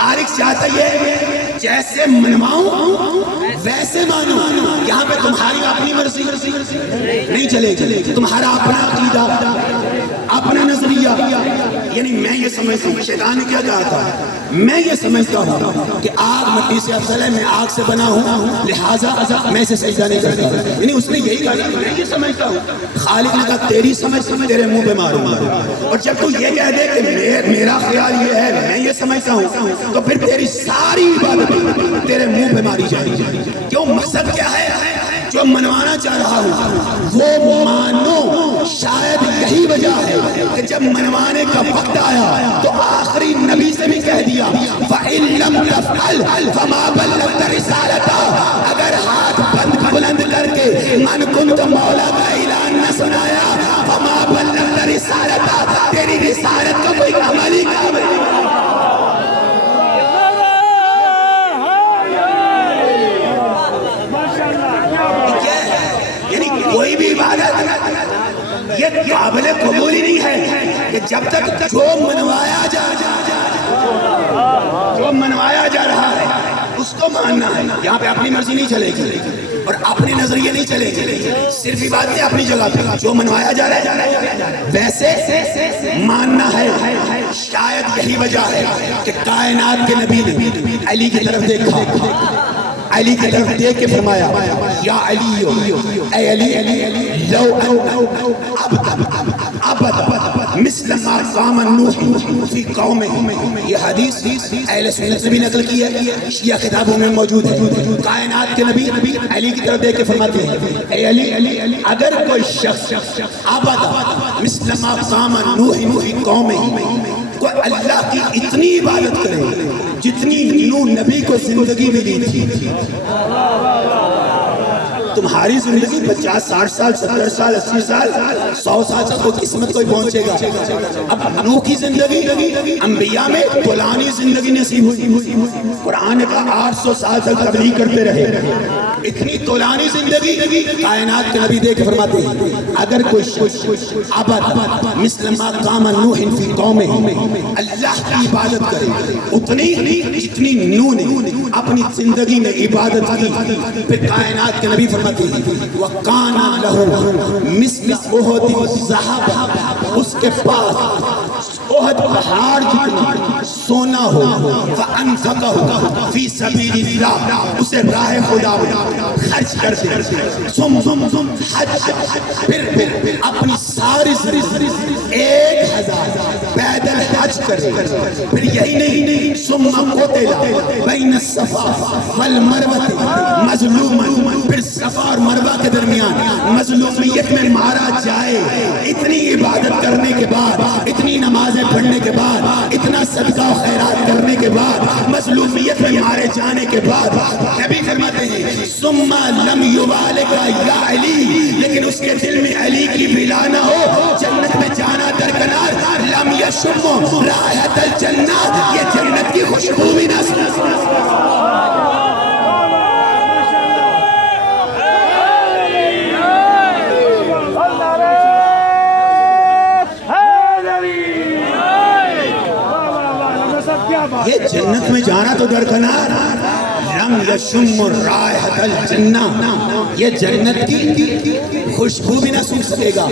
خالق چاہتا یہ جیسے منواؤں ویسے مانو. یہاں پہ تمہاری اپنی مرضی نہیں چلے گی, تمہارا اپنا عقیدہ, اپنا نظریہ. یعنی میں یہ سمجھتا ہوں, شیطان نے کیا کہا تھا, میں یہ سمجھتا ہوں کہ آگ مٹی سے افضل ہے, میں آگ سے بنا ہوں, لہٰذا میں اسے سجدہ نہیں کرتا. یعنی اس نے یہی کہا, میں یہ سمجھتا ہوں. خالق نے کہا تیری سمجھ تیرے منہ پہ ماروں. اور جب تو یہ کہہ دے کہ میرا خیال یہ ہے, میں یہ سمجھتا ہوں, تو پھر تیری ساری عبادت تیرے منہ پہ ماری جائے گی. کیوں؟ مقصد کیا ہے جو منوانا چاہ رہا ہوں وہ مانو. شاید یہی وجہ ہے کہ جب منوانے کا وقت آیا تو آخری نبی سے بھی کہہ دیا فَإِن لَمْ تَفْعَلْ فَمَا بَلَّغْتَ رِسَالَتَهُ. اگر ہاتھ بلند کر کے من کنت مولا کا اعلان نہ سنایا, فَمَا بَلَّغْتَ رِسَالَتَهُ, تیری رسالت کا کوئی عمل ہی کام نہیں. کوئی بھی عبادت یہ قابل قبول ہی نہیں ہے کہ جب تک جو منوایا جا رہا ہے اس کو ماننا ہے. یہاں پہ اپنی مرضی نہیں چلے گی اور اپنے نظریے نہیں چلے گی, صرف عبادت اپنی جگہ پہ, جو منوایا جا رہا ہے ویسے ماننا ہے. شاید یہی وجہ ہے کہ کائنات کے نبی نے علی کی طرف دیکھا, علی کی طرف دیکھ کے فرمایا یا علی, اے علی, لو ابد مثل ما قام نوح فی قومہ. یہ حدیث اہل سنت نے بھی نقل کی ہے, شیعہ کتابوں میں موجود ہے. کائنات کے نبی علی کی طرف دیکھ کے فرماتے ہیں اے علی, اگر کوئی شخص ابد مثل ما قام نوح فی قومہ, کوئی اللہ کی اتنی عبادت کرے جتنی نوح نبی کو زندگی ملی تھی. تمہاری زندگی 50 60 سال 70 سال 80 سال 100 سال تک وہ قسمت کوئی پہنچے گا. اب نوح کی زندگی انبیاء میں طولانی زندگی نصیب ہوئی. قرآن کا 800 سال تک تبلیغ کرتے رہے. اتنی طولانی زندگی کائنات کے نبی دیکھ فرماتے ہیں اگر کوئی شخص ابد مثل ما قام نوح فی قومہ, اللہ کی عبادت کرے اتنی جتنی نوح نے اپنی زندگی میں عبادت کی. پھر کائنات کے نبی فرماتے ہیں وَقَانَ لَهُ مِثْلَ أُحُدٍ ذَهَبًا, اس کے پاس احد پہاڑ جتنا سونا ہو, فَأَنْفَقَهُ فِي سَبِيلِ اللَّهِ, اسے راہ خدا میں خرچ کر دے. ثم حج, پھر اپنی ساری زندگی 1000 پیدل حج کرے. پھر یہی نہیں, ثم قُتِلَ بَيْنَ الصَّفَا وَالْمَرْوَةِ مظلوما, پھر صفا اور مروہ کے درمیان مظلومیت میں مارا جائے. اتنی عبادت کرنے کے بعد, اتنی نمازیں پڑھنے کے بعد, اتنا صدقہ و خیرات کرنے کے بعد, مظلومیت میں مارے جانے کے بعد نبی فرماتے ہیں ثم لم یبالک یا علی, لیکن اس کے دل میں علی کی بلا نہ ہو, جنت میں جانا درکنار, لم یشم رائحۃ الجنہ, یہ جنت کی خوشبو بھی نہ سنا. یہ جنت میں جانا تو درکنار, لم یشم رائحۃ الجنہ, یہ جنت کی خوشبو بھی نہ سن سکے گا.